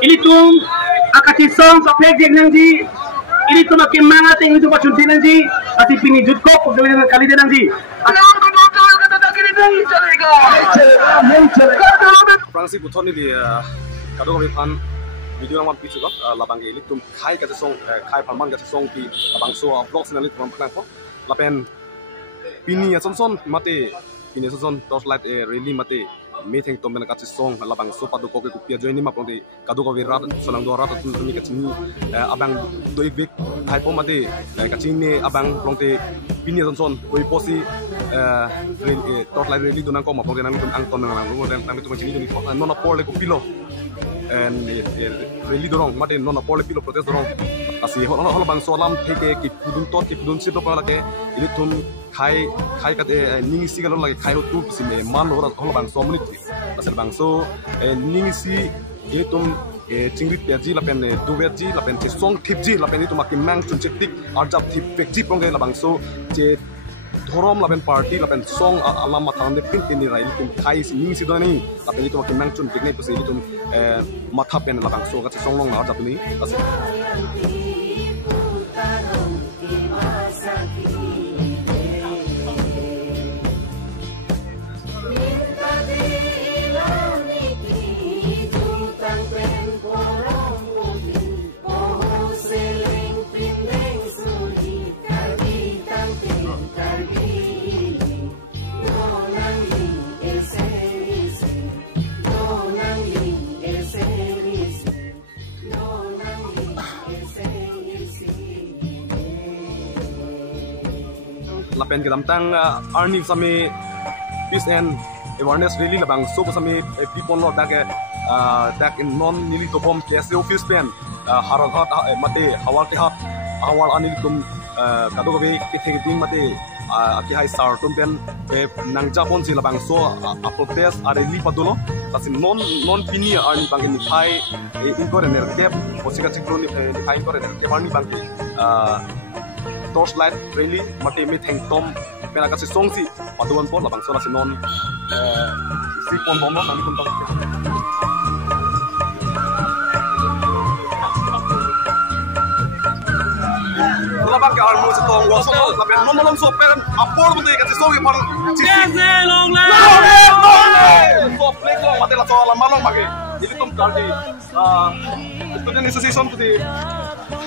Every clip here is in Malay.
Ini tum akati song sa pek jek nangji. Ini tum akim manga ting itu pacunti nangji. Ati pini jutko kali de nangji. Prangsi buton ni dia kado kami pan video yang mampu juga labang ini tum kai kata song kai palman kata song di labang so vlog senali tum pernah ko lapen pini ya son mate pini son torchlight really mate meeting tum mena kata song labang so padu ko ke kupia join ni mapon di kado ko virat solang dua rat tum ni kata ni abang doi big hai po mate kata ni abang plong te pini son doi posi torchlight really dunang ko mapon ke nang tum ang ton nang lu dan kami tum macam ni nona pole ko pilo and really dorong mate nona pole pilo protest dorong asi holo bang solam theke ki pudun sip lo lage ini tum khai kate ningi si galo lage khai ro tu pisi me man holo bang so munit asal bang so ningi si ini tum chingri peji la pen du veji la pen che song thipji la pen itu makin mang chun chektik arjap thip pekji prong la bang so che thorom la pen party la pen song alam matang de pin tin rai tum khai si ningi si do ni la pen itu makin mang chun pekne pese itu matha pen la bang so ka song long arjap ni asal lapen ke damtang arni sami peace and awareness really labang so sami people lo dak in non nili to bom KSA office pen haragat mate hawal ke hat awal anil tum kado be ke din mate aki hai sar tum pen nang japon si labang so protest are li padulo tasin non pini arni bang ni thai inkore ner kep osika chikroni thai inkore ner kep arni bang torchlight really mate me theng tom pena ka si song si paduan po labang so na si non si pon bom no kami kunta labang ka armo si tong waso lapen non so pen apor mo ka si song ipon si long le so play ko mate la so la malong bage ili tum kardi student association to the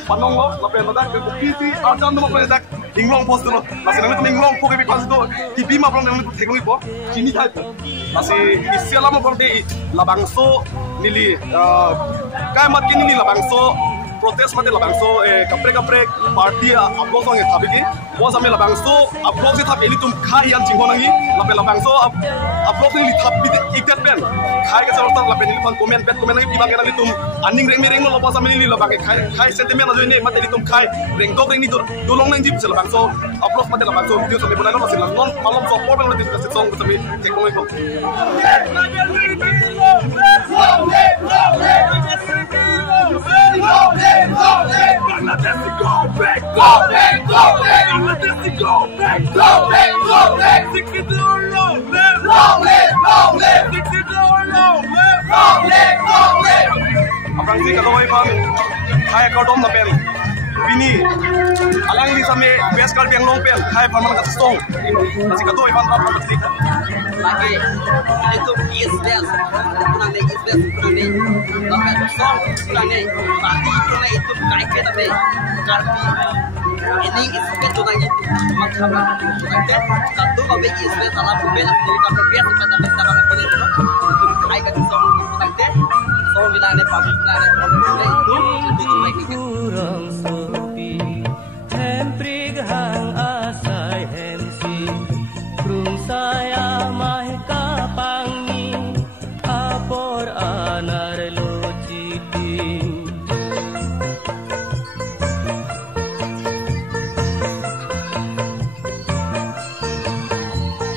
panong lo lapen madak ke PT arjan mo pare dak inglong post lo nasi nami tum inglong po ke bi pas do tipi ma problem nami teknologi po kini type nasi isiala mo pare labang so nili kai mat kini ni labang so protest mate labang so kapre party upload ong thabi ki was ame labang so upload se thap eli tum khai yan jingho nangi lapen labang so upload ni thabi ikat pen khai ka sarta lapen ni pan comment nangi pibang ngi tum aning reng lo was ame ni labang khai sentiment na ni mate ni tum khai reng dog reng ni dolong nang jip se labang so upload mate labang so video sami bunai lo se non malom so portang lo discuss song sami teknologi ko Abang sih kalau ipan, kaya kardom na pen, bini, alang ni same best card yang long pen, kaya paman kat stong, masih kalau ipan apa macam ni? Lagi itu isbel, pernah nih isbel pernah nih, lalu stong pernah nih, tapi itu kaya kita be, karbi. Ini isbel tu lagi macam apa? Satu kau be isbel salah bubel, jadi kau be biasa macam kita kalau pilih itu kaya kat stong, nanti so bilang ni public bilang itu baik ni. Kurang sepi, hemprig hang asai hemsi, krung saya mah kapangi, apor anar lociting.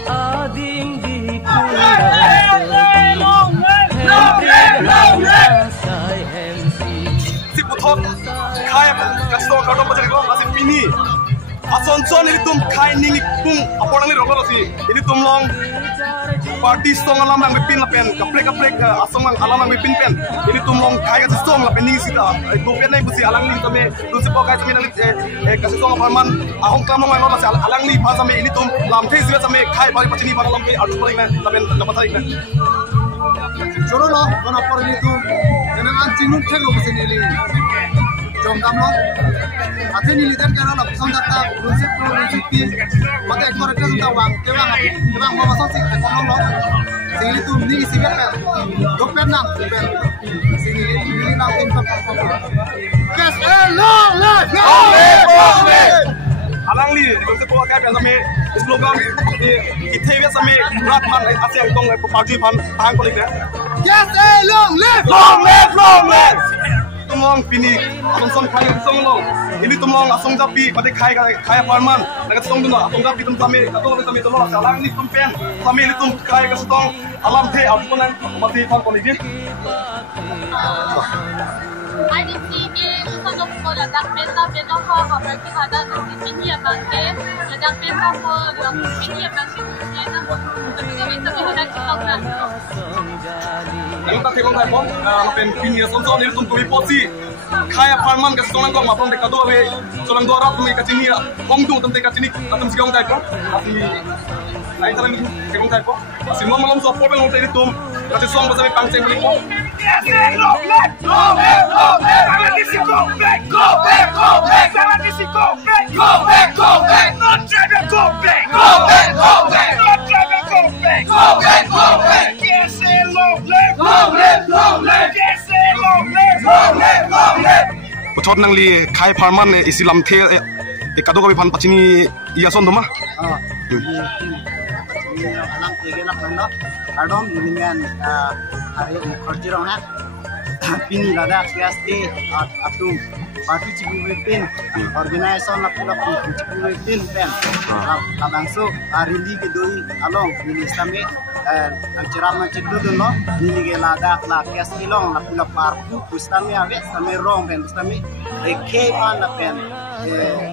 Adim di kurang sepi, hemprig hang asai hemsi. Si putot kaya kasih kado macam ni ko masih pini ason ini tum kai ningi pung apor nangi rokok sih ini tum long party song alam lang bipin la pen kaplek asong alam lang bipin pen ini tum long kai ka song la pen ni sita do pen nai busi alang ni tame do se pokai tame na ka song parman ahong kam long ma sa alang ni pa same ini tum lam thei siwa same khai ba pachini ba lam pe atu pori na la pen la pathai na choro lo kona por ni tum ena an chingun thelo busi ni li jong kam lo ate ni lidan kana la song data konsep pi maka ekor ka ta wang kewang mama song sing ka long lo sing tum ni isi ka do pen na pen sing ni na pen pa yes long alang li do se pokai pen same slogan ithei same rat man aseng tong party pan tang ko lik na yes long live tumong pini asong som khai song long ini tumong asong japi pate khai parman naga song dun asong japi tum same kato same to lo salang ni tum pen same ni tum khai ka song alam the apunan pati pan ko ni Ani sini usang ko ladak penta ko berarti ada sini ya bangke ladak penta ko sini ya bangke na mo tapi ada kitang na Nang ta thekong thai pom pen pini som ni tum tui posi khaya parman ka sonang ko ma pom de kado ave solang dora tum ka chini kong tu tum te ka chini atum sigong thai ko ati nai tarang ni thekong thai ko sim mom so po bel te tum ka chi song ba sa pang cheng bli ko Putot nang li khai parman isilam the kado ko pan pachini iya son doma alam tegela panda adom niman ari khorjiro na pini lada kias de atum party chibu pen organization la pula chibu pen abangso arili ke doi along ministame ang cerama chidu no nili ke lada la kias ilong la pula parku kustame ave stame rong pen stame ke pan la pen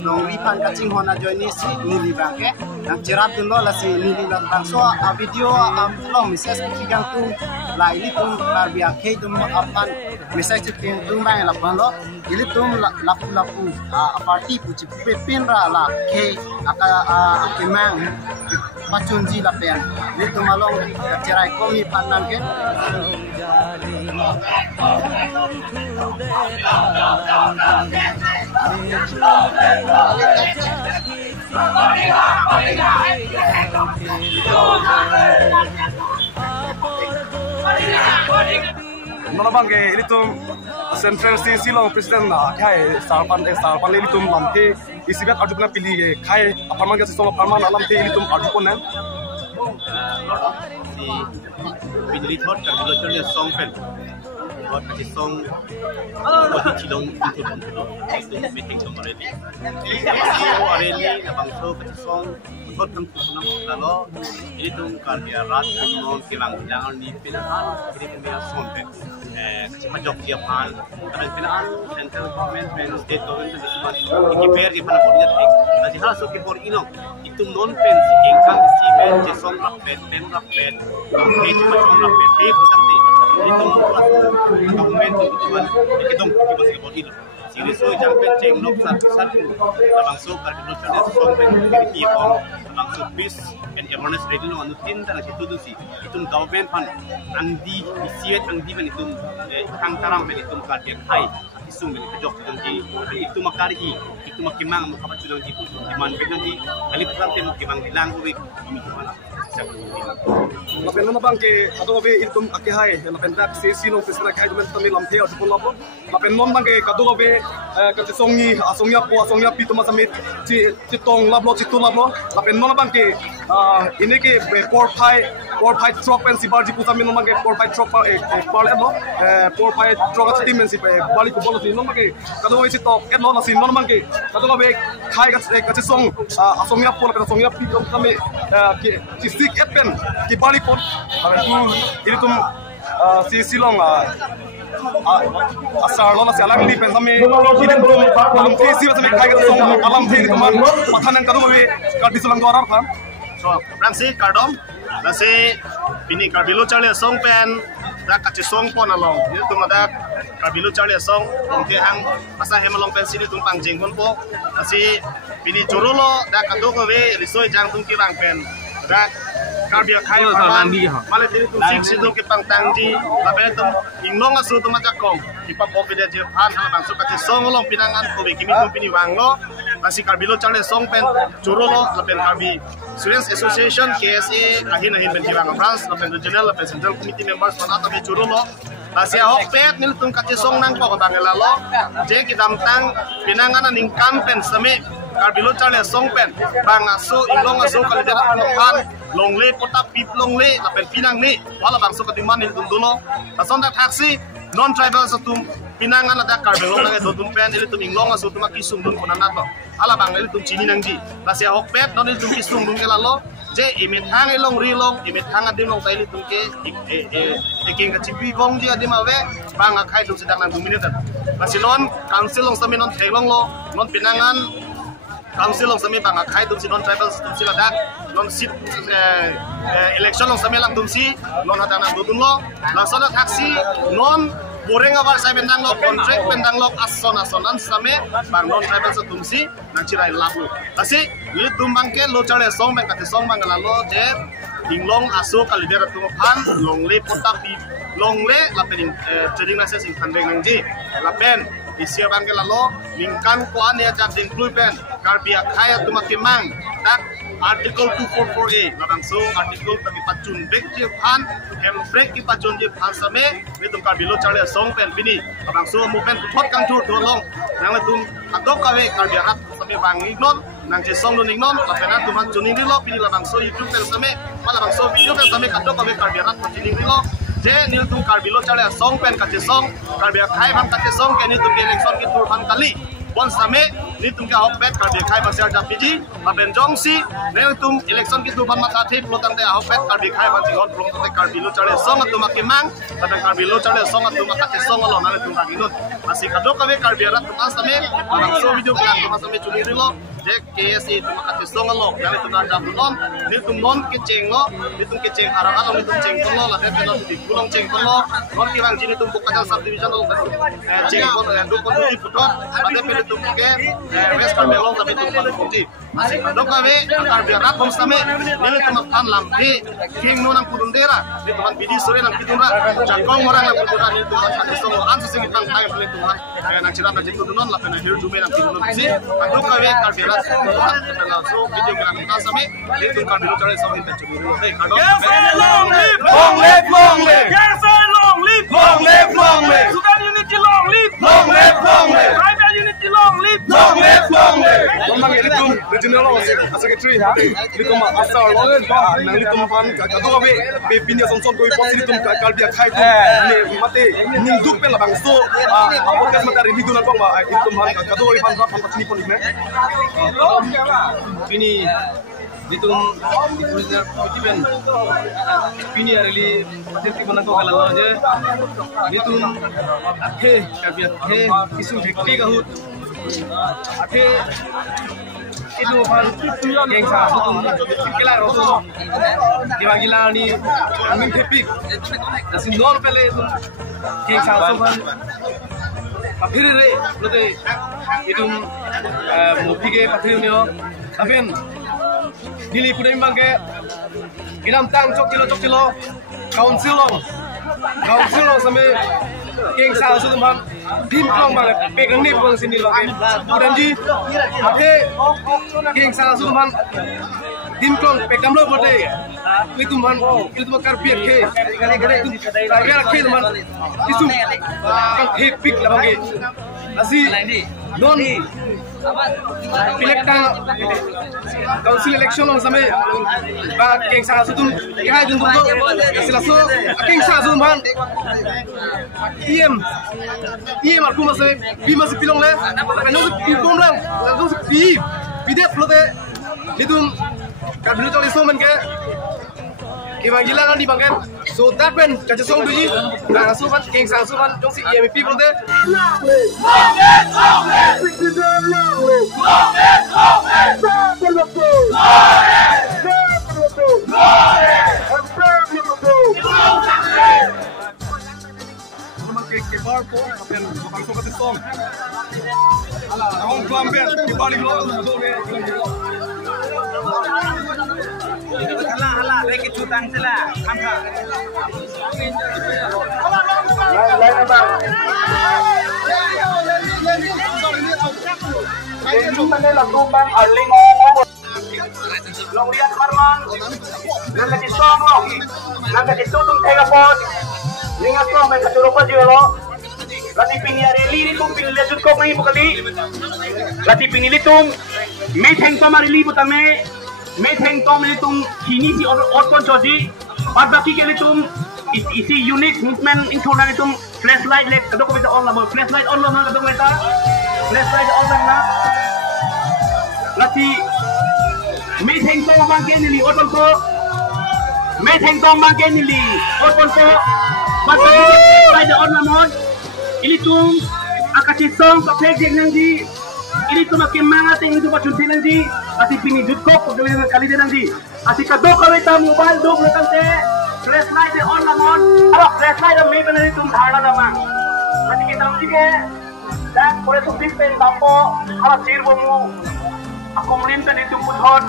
long ripan kacing hona joini si nili bangke ang cerap dun la si nili la bangso a video long message kigang tu la ini tum bia ke tum apan message tum bang la pando ili tum lapu party puci pen ra la ke aka kemang pachunji la pen ili tum along cerai komi panang ke Mana bangke ini tum Central Silong President khai sarpan ini tum lamte isibat ajupna pili khai aparman ke song aparman alam te ini tum ajuponan si pinili thot ka lo chole song pen buat kasi song buat chilong itu meeting to already na bangso kasi song thot nam lo itu karya rat non kilang jangan ni pinahan ini kena song pen kasi majok dia pan karena pinahan central government pen state government itu ikiper di mana pun jadi jadi hal so kipor inong itu non pen si kengkang si pen je song rapet pen rapet oke cuma song rapet di potati itu government itu kan kita kita sih kipor inong Siriso jang penceng lok satu langsung kalau kita song pen di kong langsung peace and awareness radio no anutin dan itu tu sih itu government pan angdi isiet angdi pan itu kang taram pen itu karya kai isung pen kejok itu makari itu makimang makapat sudah itu diman pen nanti kali perante makimang bilang uwi ini mana Lapen nama bangke kado be itum akihai lapen dak sesi no pesna khai jumen tami lamte ajupon lapo lapen non bangke kado be kati songi asongya pi tuma samit citong lablo citu lablo lapen non bangke ini ke por pai truck pen si barji pusa min bangke por pai truck par emo por pai truck ati men si bali ko bolo si non bangke kado be citok et non si non bangke kado be khai kati song asongya po lapen asongya pi tuma sami sik epen ki bali pot itu tum si silong asar lo na salang li pen same hidden tum alam thi si same khai ka song alam thi tum pathanan kadu be ka disulang dorar phan so Francis Kardom nasi Pini karbilo charle song pen dak kachi song pon along ni tum ada karbilo charle song ke hang asa hemalong pen sini tum pang jengkon po asi pini chorolo dak kadok we risoi jang tum ki bang pen dak karbia khai male tiri tum sik sidu ke pang tangji labe tum inglong asu tum ajak kong ipa popide je phan hala bang su kachi song long pinangan ko be kimi tum pini wanglo asi karbilo charle song pen chorolo laben karbi Students Association KSA ahin benjiwang France lapen regional lapen central committee members pada tabi churulo Asia hokpet nil tung kati song nang ko bangelalo je kidam tang pinangan ning kampen same karbilo charle song pen bang aso ilong aso kalidera lokan longle potap pip longle lapen pinang ni wala bang so katiman nil tung dulo asonda taxi non tribal satum pinangan ada karbilo nang dotun pen ili tum inglong aso tuma kisung dun konanato ala bang ili tum chini nang di Asia hokpet non ili tum kisung dun kelalo je imit hang elong rilong imit hang adim long taili tum ke iking kacipi gong ji adim awe bang akai tum sedang nang minute masih non council long sami non thelong lo non pinangan council long sami bang akai tum si non tribal tum si ladak non sit election long sami lang tum si non hata nang dutun lo langsung taksi non Boreng awal saya bendang lo kontrak bendang lo asonan same bang non tribal setumsi nang cirai labu. Kasi li tumbang ke lo cale song bang kate song bang lo je inglong aso kalidera tumupan longle potapi longle lapen trading license in kandeng nangji lapen isia bang ke lo lingkan ko ane ajak include pen karbia khaya tumakimang tak Artikel 244A labang so artikel tapi pacun break je phan hem break ki pacun je phan same ni tum karbilo charle song pen bini labang so movement thot kang thur long nang tum adok kawe karbiarat same bang ignon nang je song lo ningnon lapena tuman chuning ri lo bini labang so youtube pen same malabang so video pen same kadok kawe karbiarat chuning ri lo je nil tum karbilo charle song pen kache song karbia khai bang kache song ke ni tum election ki tur phan kali bon same ni tum ka hokpet karbia khai basar ja piji lapen jongsi ne tum election ki tu ban mata the plotang te hokpet karbia khai ba jingon plong te karbilo chale song tum akimang lapen karbilo chale song tum ka song lo na tum ka ginut asi kadok ka karbia rat tum same bang so video klang tum same chuni ri lo je KSA tum ka song lo na tum na ja non ni tum non ki cheng lo ni tum ki cheng arang along ni tum cheng lo la te lo di pulong cheng lo non ki bang jini tum buka subdivision lo cheng ko do ko di putot ade pe tum ke west Carmelong tapi tum pan kunti masih kadok kawe karbia rat bom same ni tum tan lam di king no nang kudundera ni tum bidi sore nang kidura jangkong orang nang kudura ni tum ka song an sing tang kai pe tum nang cira na jitu non la pe na hiru jume nang kidun si kadok kawe karbia rat so video klang ka same ni tum karbilo chare song in pechu ro dei kadok long live long live yes long live long live long live Sudan unity long live long live long live tribal unity long live long live long live Tomang itu regional secretary itu mah asal nang itu pan kado be pinya sonson koi pos itu kalbia khai tu ne mate ninduk pe labang so podcast mata review na bang itu man kado pan pachni pon ne ini itu original putiben ini really jadi mana kau kalau aja itu akhe kalbia akhe isu victory kahut akhe itu pan yang satu kila rosu gila ni angin tepik nasi nol pele itu yang satu pan akhir re lote itu mopi ke pathir nyo aben dili pudai mangke ginam tang chok kilo council lo sampai King sao su tham tim long bang pe gang nip bang sini lo dan ji ate King sao su tham tim long pe kam lo bote itu kar piet ke gare saya rakhe man isu kan hit pick la bang nasi non Pilekta council election on sampai ba King sao su tum hai dun tu silaso King sao su man em aku masih pilong le kan pilong lang langsung pide flote itu kabel toli somen ke Evangela nanti bangken so that when kaca song tuji nah suban King sang suban jong si EMP flote kibar po kapag mabangso kasi song. Ang klamben, kibar ni Lolo. Hala, lagi cutang sila. Angka. Lain na bang? Kita nila tubang aling Longrian Marman, nang katisong lo, nang katitutong tegapon, ningat ko may kasurupan siya lo, lati piniyarili itong pinilajut ko ng ibukali, lati pinilitong, may tengto marilibot ame, may tengto marilitong kini si Orton Joji, pagbaki kilitong, isi unit movement into na itong flashlight, kadok ko ito on lang, flashlight on lang na kadok ko ito, flashlight on lang na, lati, may tengtong mangke nili oton ko may tengtong mangke nili oton ko pagkakit on namon ilitung akasisong kapeg nang di ilitung makimangat ang ito pachunti nang di ati pinidut ko pagkawin ng kalide nang di ati kadok kawita mobile dog natante flashlight on namon flashlight ang may panalitong dhara naman ati kita lang sige dan por eso pisten tampo ala sirvo mo ako melintan itong puthon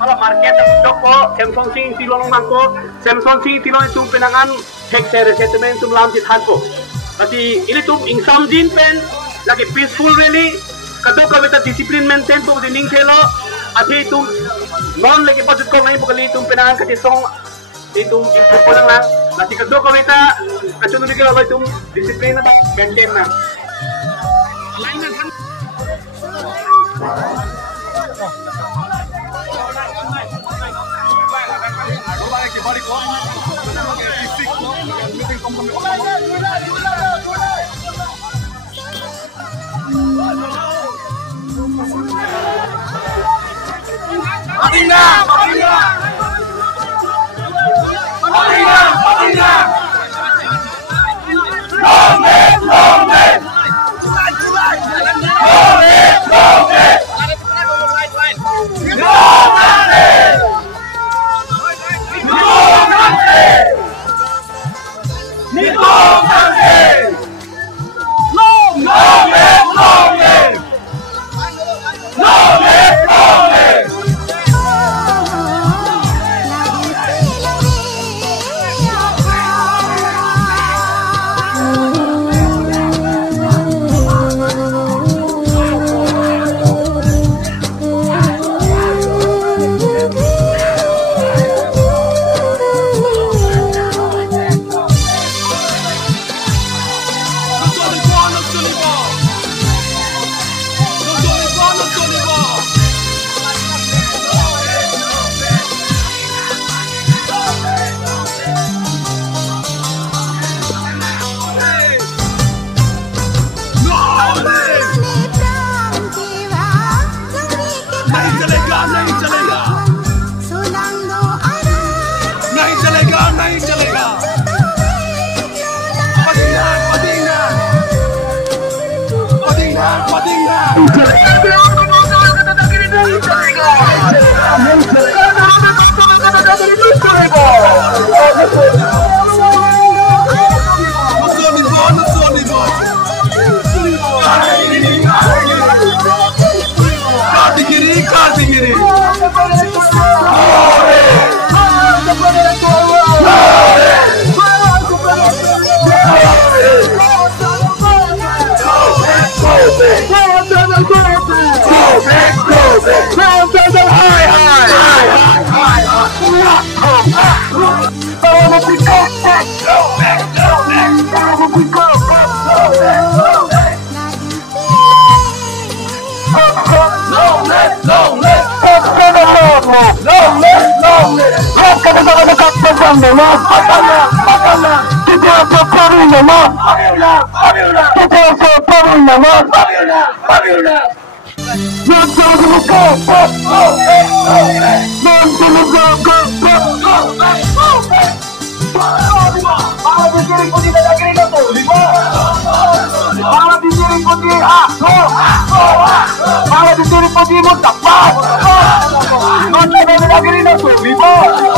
para market ang doko Samsung sing tilong mangko Samsung sing tilong itong pinangan hektar settlement itong lam sithan ko kasi ilitung insam din pen lagi peaceful really kadok kami ta discipline maintain po dining telo at itong non lagi budget ko ngayon pagkali itong pinangan kasi song itong improve ko lang kasi kadok kami ta kasunod nila itong discipline na maintain na alignment Balik ko. Isik ko. Meeting kami. Patinga. Para disuruh pergi muntah. Nonton lagi ni nasuh.